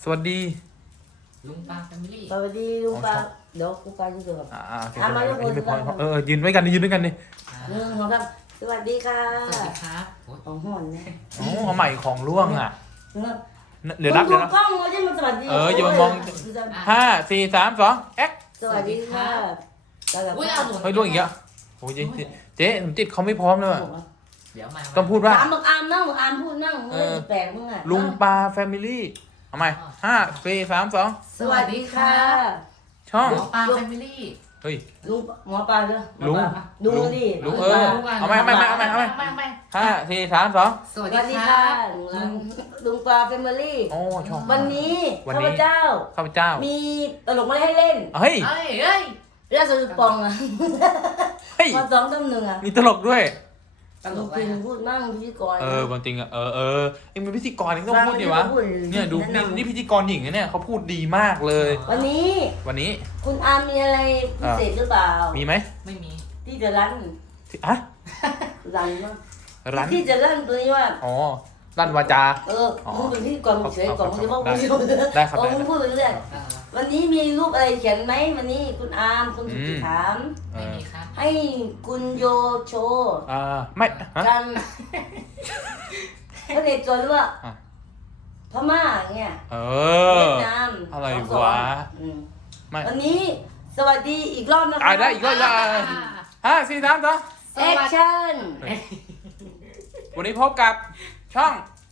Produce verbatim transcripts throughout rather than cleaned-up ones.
สวัสดีลุงปาแฟมิลี่สวัสดีลุงปาเดี๋ยวกูปาจะเจอกับอ่าโอเคอ่ะมาทุกคนไม่พอเออยืนไว้กันดิยืนด้วยกันดิหนึ่งสองสามสวัสดีค่ะสวัสดีครับโอ้ยของห่อนเนี่ยโอ้เอาใหม่ของร่วงอ่ะเเดี๋ยวนับมึเดี๋งยวดูนะกล้องมาที่มันสวัสดีเอออย่ามามอง ห้าสี่สามสองแอ๊กสวัสดีค่ะสวัสดีอุ้ยค่ะเอาหนุนเฮ้ยร่วงอีกแล้วโอ้ยเจ๊เจ๊ผมจิตเขาไม่พร้อมเลยว่ะเดี๋ยวมาต้องพูดว่าถามมึงอามนั่งมึงอามพูดนั่งมึงไม่ได้แปลกมึงอ่ะลุงปลาแฟมิลี่เอาใหม่ห้าสี่สามสองสวัสดีค่ะช่องหมอปลาแฟมิลี่เฮ้ยลุงหมอปลาเด้อลุงดูดิลุงเออเอาใหม่เอาใหม่เอาใหม่เอาใหม่ไม่ไม่ห้าสี่สามสองสวัสสวัสดีดีครัค่ะบลุงลุงปลาแฟมิลี่โอ้ช่องวันนี้วันข้านี้พเจ้าข้าพเจ้ามีตลกมาให้เล่นเฮ้ยเฮ้ยเฮ้ยล่าสุดปองอ่ะเฮ้ยพอสองต้มหนึ่งอ่ะมีตลกด้วยตลลุกงอะไรปินนะพูดมั่งพิธีกรเออวันจริงอ่ะเออเออเอ็งเป็นพิธีกรเอ็งต้องพูดดิวะ เนี่ยดูนี่นี่พิธีกรหญิงนะเนี่ยเขาพูดดีมากเลยวันนี้วันนี้คุณอาร์มมีอะไรพิเศษหรือเปล่ามีไหมไม่มีที่จะรันที่อะรันมั้งร้านที่จะรันตัวนี้ว่าอ๋อลั่นวาจาเอออ๋อมึงเป็นพิธีกรมึงเฉยก่อนมึงจะบอกได้มึงจะได้ครับเออได้มึงพูดไปเรื่อยเออวันนี้มีรูปอะไรเขียนไหมวันนี้คุณอาร์มคุณสุธิถามเอไม่อมีครับให้คุณโยโชว์อ่าไม่ฮะกันพระเนจรหรือว่าอ่ะพม่าอย่างเงี้ยเอเวีอยดนามอะไรสงสองวะอืมไม่วันนี้สวัสดีอีกรอบนะคะอ่าได้อีกรอบละห้าสี่สามสองแอคชั่นวันนี้พบกับช่อง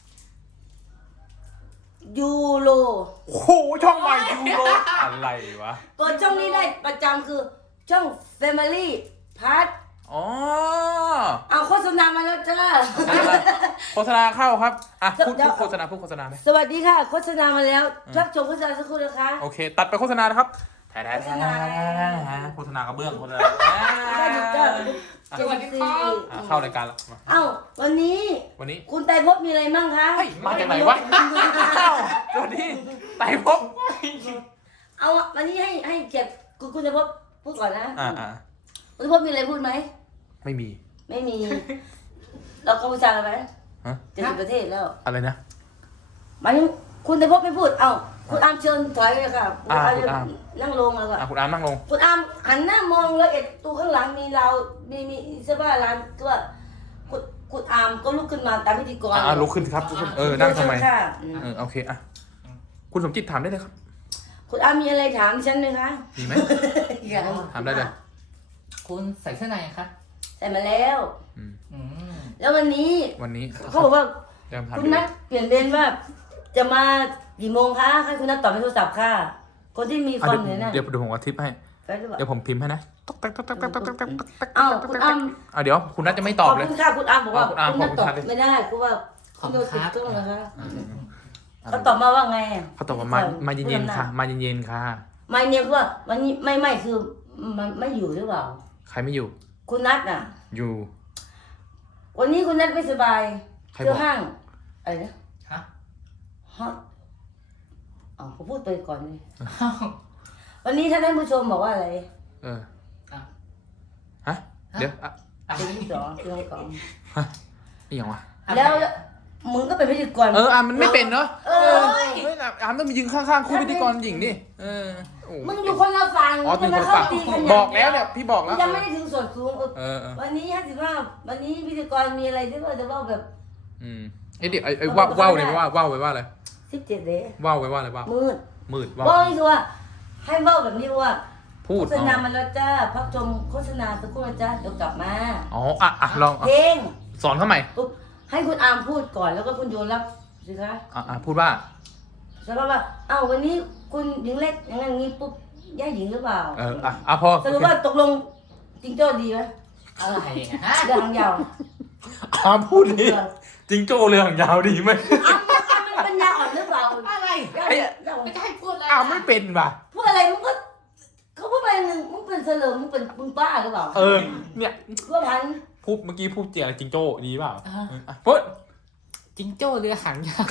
ยูโรโอ้โหช่องใหม่ยูโรอะไรวะเปิดช่องนี้ได้ประจำคือช่อง Family Part อ๋อเอาโฆษณามาแล้วจ้าโฆษณาเข้าครับอ่ะพูดเดี๋พูยวดโฆษณาพูดโฆษณาไหมสวัสดีค่ะ โฆษณามาแล้วรับชมโฆษณาสักครู่นะคะโอเค ตัดไปโฆษณานะครับแทนโฆษณาโฆษณากระเบื้องโฆษณาได้ดูจ้าสวัสดีครับอ่ะเข้ารายการแล้วมาเอ้าวันนี้วันนี้คุณไตรภพมีอะไรมั่งคะเฮ้ยมาจากไหนวะอ้าวสวัสดีไต่ภพเอาวันนี้ให้ให้เกียรติคุณคุณไตรภพพูดก่อนนะอ่าอ่าคุณไตรภพมีอะไรพูดไหมไม่มีไม่มี เรากัมพูชากันไหมฮะเจ็ดสิบประเทศแล้วอะไรนะหมายถึงคุณไตรภพไม่พูด เอ้าคุณอามเชิญถอยเลยค่ะอ่าณคุณอามนั่งลงแล้วก็อ่ะคุณอามนั่งลงคุณอามหันหน้ามองแล้วเอ็ดตู้ข้างหลังมีเรามีมีเสื้อผ้าร้านก็คุณคุณอามก็ลุกขึ้นมาตามพิธีกรอ่าลุกขึ้นครับลุกขึ้นเออนั่งทำไมค่ะอืมเออโอเคอ่ะคุณสมจิตถามได้เลยครับคุณอามมีอะไรถามดิฉันไหมคะมีไหมอย่าถามได้เลยคุณใส่เสื้อในครับใส่มาแล้วอืมอืมแล้ววันนี้วันนี้เขาบอกว่าเริ่มถามคุณนัทเปลี่ยนเบนว่า จะมากี่โมงคะให้คุณนัทตอบในโทรศัพท์ค่ะ คนที่มีคอ่ะวามเดี๋ยวเหนื่อยน่ะเดี๋ยวเดี๋ยวผมเอาทิปให้ไปหรือเปล่าเดี๋ยวผมพิมพ์ให้นะต๊อกแต๊กต๊อกแต๊กต๊อกแต๊กต๊อกแต๊กต๊อกแต๊กอ้าวคุณอามอ่ะเดี๋ยวคุณนัทจะไม่ตอบขอบเลยคุณค่ะคุณอามบอกว่าอ๋อคุณอามคุณนัทขอบคุณตอบครับไม่ได้เพราะว่าคุณโดนติดเครื่องนะคะอืมเขาตอบมาว่าไงเขาตอบว่ามามาเย็นๆค่ะ มาเย็นๆค่ะไม่เนี่ยคือว่าวันนี้ไม่ไม่คือมันไม่อยู่หรือเปล่าใครไม่อยู่คุณนัทน่ะอยู่วันนี้คุณนัทไม่สบายใครเที่บยอวกห้างอะไรนะฮะฮะอ๋อผมพูดไปก่อนเลยอ้าววันนี้ท่านท่านผู้ชมบอกว่าอะไรเอออ่ะฮะเดี๋ยวอ่ะอ่ะเป็นที่สองเป็นที่สองนี่ยังวะแล้วมึงก็เป็นพิธีกรเอออ่ะมันไม่เป็นเนาะเอเอออเฮ้ยอ่ะอ่ะต้องมายืนข้างๆคู่พิธีกรหญิงดิเออโอ้มึงอยู่คนละฝั่งอ๋อมึถึงงจะคนมาเข้าปากตีกันบอกแล้วเนี่ยพี่บอกแล้วยังไม่ได้ถึงส่วนสูงเออเออเออวันนี้ห้าสิบห้าวันนี้พิธีกรมีอะไรที่ว่าจะว่าแบบอืมไอ้เดี๋ยวไอ้ไอ้ว่าวว่าวเลยว่าว่าวไว้ว่าอะไรสิบเจ็ดเลยว่าวไว้ว่าอะไรว่าวมืดมืดว่าวว่านี่คือว่า ให้เว่าแบบนี้ว่าพูดโฆษณามาแล้วจ้าพักชมโฆษณาสักครู่นะจ้าเดี๋ยวกลับมาอ๋ออ่ะอ่ะลองเพลงสอนเขาใหม่ปุ๊บให้คุณอาร์มพูดก่อนแล้วก็คุณโยนรับสิคะอ่ะอ่ะพูดว่าแล้วก็ว่าเอ้าวันนี้คุณหญิงเล็กอย่างนั้นอย่างนี้ปุ๊บย่าหญิงหรือเปล่าเอออ่ะอ่ะพอสรุปว่าตกลงจริงโจ้ดีไหมอะไรอ่ะฮะเรื่องหางยาวอ่ะพูดดิจิงโจ้เรื่องยาวดีไหมอ้าวมันปัญญาอ่อนหรือเปล่าอะไรย่าไอ้ย่าไม่จะให้พูดอะไรอ้าวไม่เป็นป่ะพูดอะไรมึงก็เขาพูดไปหนึ่งมึงเป็นเสลิมมึงเป็นมึงบ้าหรือเปล่าเออเนี่ยว่าพันพูดเมื่อกี้พูดเจียงจิงโจ้ดีเปล่าอ่ะพูดจิงโจ้เรือหางยาว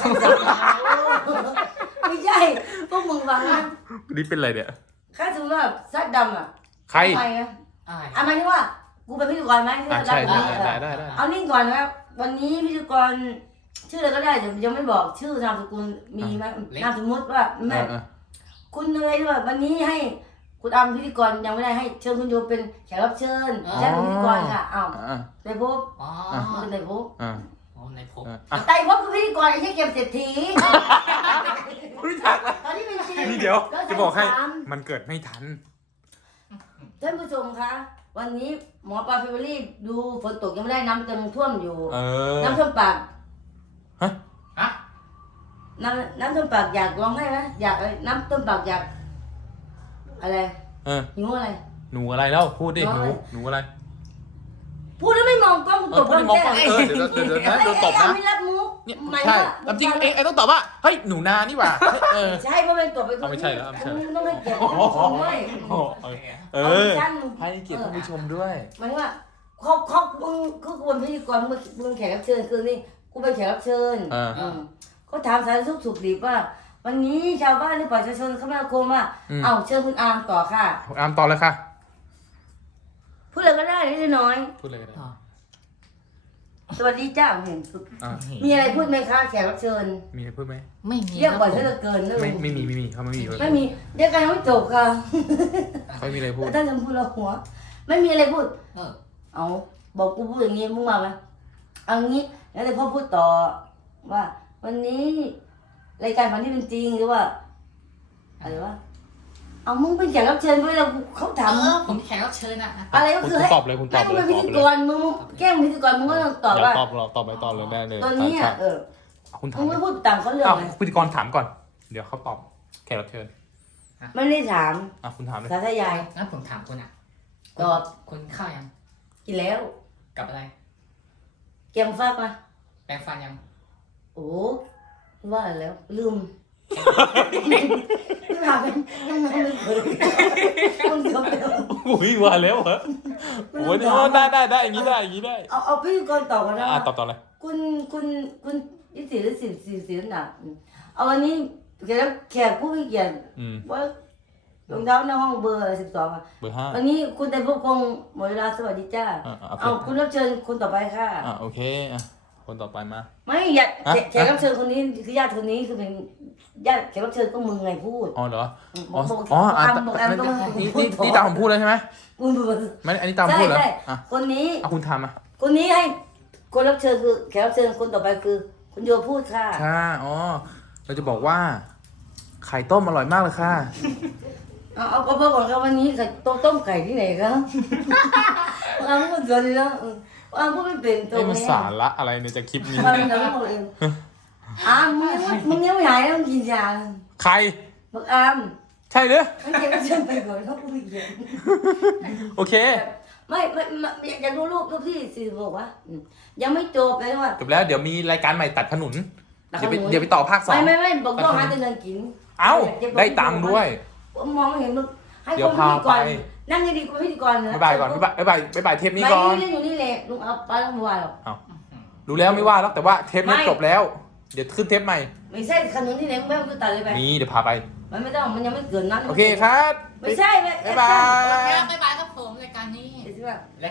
ไม่ใช่พวกมึงฟังนะนี่เป็นอะไรเนี่ยถ้าสมมติว่าซัดดำอ่ะใครทำไมนะอะไรอ่ะหมายถึงว่ากูเป็นพิธีกรไหมที่อ่ะซัดใช่ดำได้คนนี้ได้ได้ได้เอานิ่งก่อนนะครับวันนี้พิธีกรชื่ออะไรก็ได้แต่ยังไม่บอกชื่อนามสกุลมีไหมนามสมมติว่าเอแม่อเออคุณอะไรว่าวันนี้ให้คุณอามพิธีกรยังไม่ได้ให้เชิญคุณโยเป็นแขกรับเชิญใช่เป็นพิธีกรค่ะอ้าวอ่าในภพอ๋อเป็นในภพอ่าอ๋อในภพอ่าไต่ภพคือพิธีกรไม่ใช่เก็บเศรษฐีรู้จักแล้วตอนนี้เป็นจริงนี่เดี๋ยวจะบอกให้ร้ยสามมันเกิดไม่ทันท่านผู้ชมคะวันนี้หมอปลาเฟเวอรี่ดูฝนตกยังไม่ได้น้ำเต็มท่วมอยู่เออน้ำท่วมปากฮะน้ำน้ำท่วมปากอยากร้องไห้ไหมอยากอะไรน้ำท่วมปากอยากอะไรเออหิวอะไรหนูอะไรแล้วพูดดิหนูหนูอะไรพูดแล้วไม่มองกล้องเอตอบ พูดดิมองกล้องแก้เออเดี๋ยวเดี๋ยวเดี๋ยวนะโดนตบไอ้นะไอ้ไม่รับมุกเนี่ยหมายใช่ว่าแต่จริงเองเองต้องตอบว่าเฮ้ยหนูนานี่หว่าเออใช่เพราะเป็นตัวเป็นคนเอาไม่ใช่แล้วไม่ใช่มึงต้องให้เกียรติท่านผู้ชมด้วยโอ้เออเอเอาอชั้นให้เกียรติท่านผู้ชมด้วยหมายว่าเขาเขามึงคือกูเป็นพิธีกรมึงมึงแขกรับเชิญคือนี่กูเป็นแขกรับเชิญเอออืมเขาถามสารทุกข์สุขดิบว่า วันนี้ชาวบ้านหรือประชาชนเข้ามาคมว่าอืมเอ้าเชิญคุณอามต่อค่ะอามต่อเลยค่ะพูดอะไรก็ได้เล็กๆน้อยพูดเลยก็ได้อ๋อๆสวัสดีจ้าเห็นอ่ามีอะไรพูดไหมคะแขกรับเชิญมีอะไรพูดไหมไม่มีเรียกบ่อยคซะรับเหลือเกินนะไม่ลุงไม่มีไม่มีเขาไม่มีไม่มีเรียกกันยังไม่จบค่ะเขาไม่มีอะไรพูดท่านจะพูดเราหัว ไม่มีอะไรพูดเออเอาบอกกูพูดอย่างนี้มึงมาไหมเอางี้แล้วแต่พ่อพูดต่อว่า วันนี้รายการมันที่เป็นจริงหรือว่าอะไรวะเอามึงเป็นแขกรับเชิญด้วยแล้วเขาถามเอมึอง ผมแขกรับเชิญอะอะไรก็คุณคือให้ตอบเลยคุณตอให้บมึงเลเป็ยนตพิอบธีเลกยรมึงแกล้งพิธีกรมึงก็ต้องตอบอย่าว่าตอบเราตอบไปตอบเลยได้เลยตัวนี้อ่ะเออคุณถามึมงไม่พูดตามเขาเรื่องอ้าวไงพิธีกรถามก่อน เดี๋ยวเขาตอบแขกรับเชิญไม่ได้ถามอ่ะคุณถามเลยสาธยายงั้นผมถามคุณอะตอบคุณข้าวยังกินแล้วกับอะไรเกมฟักมาแปรงฟันยังโอ้ว่าแล้วลืมไม่ถามเป็นยังไงไม่เคยมึงจบแล้วอุ้ยว่าแล้วเหรอโอ้ยได้ได้ได้อย่างนี้ได้อย่างนี้ได้เอาเอาพิธีกรตอบกันนะอ่ะตอบต่อเลยคุณคุณคุณยี่สิบหรือสิบสี่สิบหนักเอาวันนี้แขกแขกผู้มีเกียรติอืมว่ารองเท้าในห้องเบอร์สิบสองอ่ะเบอร์ห้าวันนี้คุณแต่พวกคงหมดเวลาสวัสดีจ้าอ่ะอ่ะเอาคุณรับเชิญคนต่อไปค่ะอ่ะโอเคอ่ะคนต่อไปมาไม่อยากฮะแขกรับเชิญคนนี้คือญาติคนนี้คือเป็นญาติแขกรับเชิญก็มึงไงพูดอ๋อเหรอบอ๋ออกบอกอ๋ออ่ะบอกบอกแอมต้องมานี่พูนี่ดนี่ตามผมพูดแล้วใช่ไหมพูดพูดพูดไม่อันนี้ตามผมพูดเหรอใช่อ่ะคนนี้อ่ะคุณทำอ่ะคนนี้ให้คนรับเชิญคือแขกรับเชิญคนต่อไปคือ คุณโยพูดค่ะค่ะอ๋อเราจะบอกว่า ไข่ต้มอร่อยมากเลยค่ะเอาเอาก็บอกก่อนครับวันนี้ไข่ต้มต้มไก่ที่ไหนครับ เอาพูดสวนเลยนะเออเอาพูดไม่เป็นตัวไอ้มันนี้สาระอะไรเนี่ยจากคลิปนี้เอาเป็นเราเองอ่ะมึงยังไม่มึงยังไม่หายแล้วมึงกินยาใครบอกอามใช่หรือให้แขกรับเชิญไปก่อนเขาพูดอีกอย่างโอเคไม่ไม่ไม่อยากดูรูปรูปที่สี่สิบหกวะอืมยังไม่จบเลยว่าจบแล้วเดี๋ยวมีรายการใหม่ตัดขนุนตัดขเดี๋ยวไปนุนเดี๋ยวไปต่อภาคสองไม่ไม่ไม่บอกต้องหาแต่เงินกินเอ้าได้ตังค์ด้วยมองไม่เห็นมึงให้เดี๋คยวนพิธีกรพาไปนั่งดีๆคนพิธีกรนะบ๊ายบายก่อนบ๊ายบายบ๊ายบายบ๊ายบายเทปนี้ก่อนไม่อยู่นี่แหละลุงเอาไปแล้วไม่ว่าหรอกรู้แล้วไม่ว่าแล้วแต่ว่าเทปนี้ไม่จบแล้ว เดี๋ยวขึ้นเทปใหม่ไม่ใช่ขนุนที่ไหนมึงไม่ต้องตัดเลยไปมีเดี๋ยวพาไปมันไม่ต้องมันยังไม่เกินนั้นโอเคครับไม่ใช่ไม่บ๊ายบายบ๊ายบายครับผมรายการนี้ใช่ไหม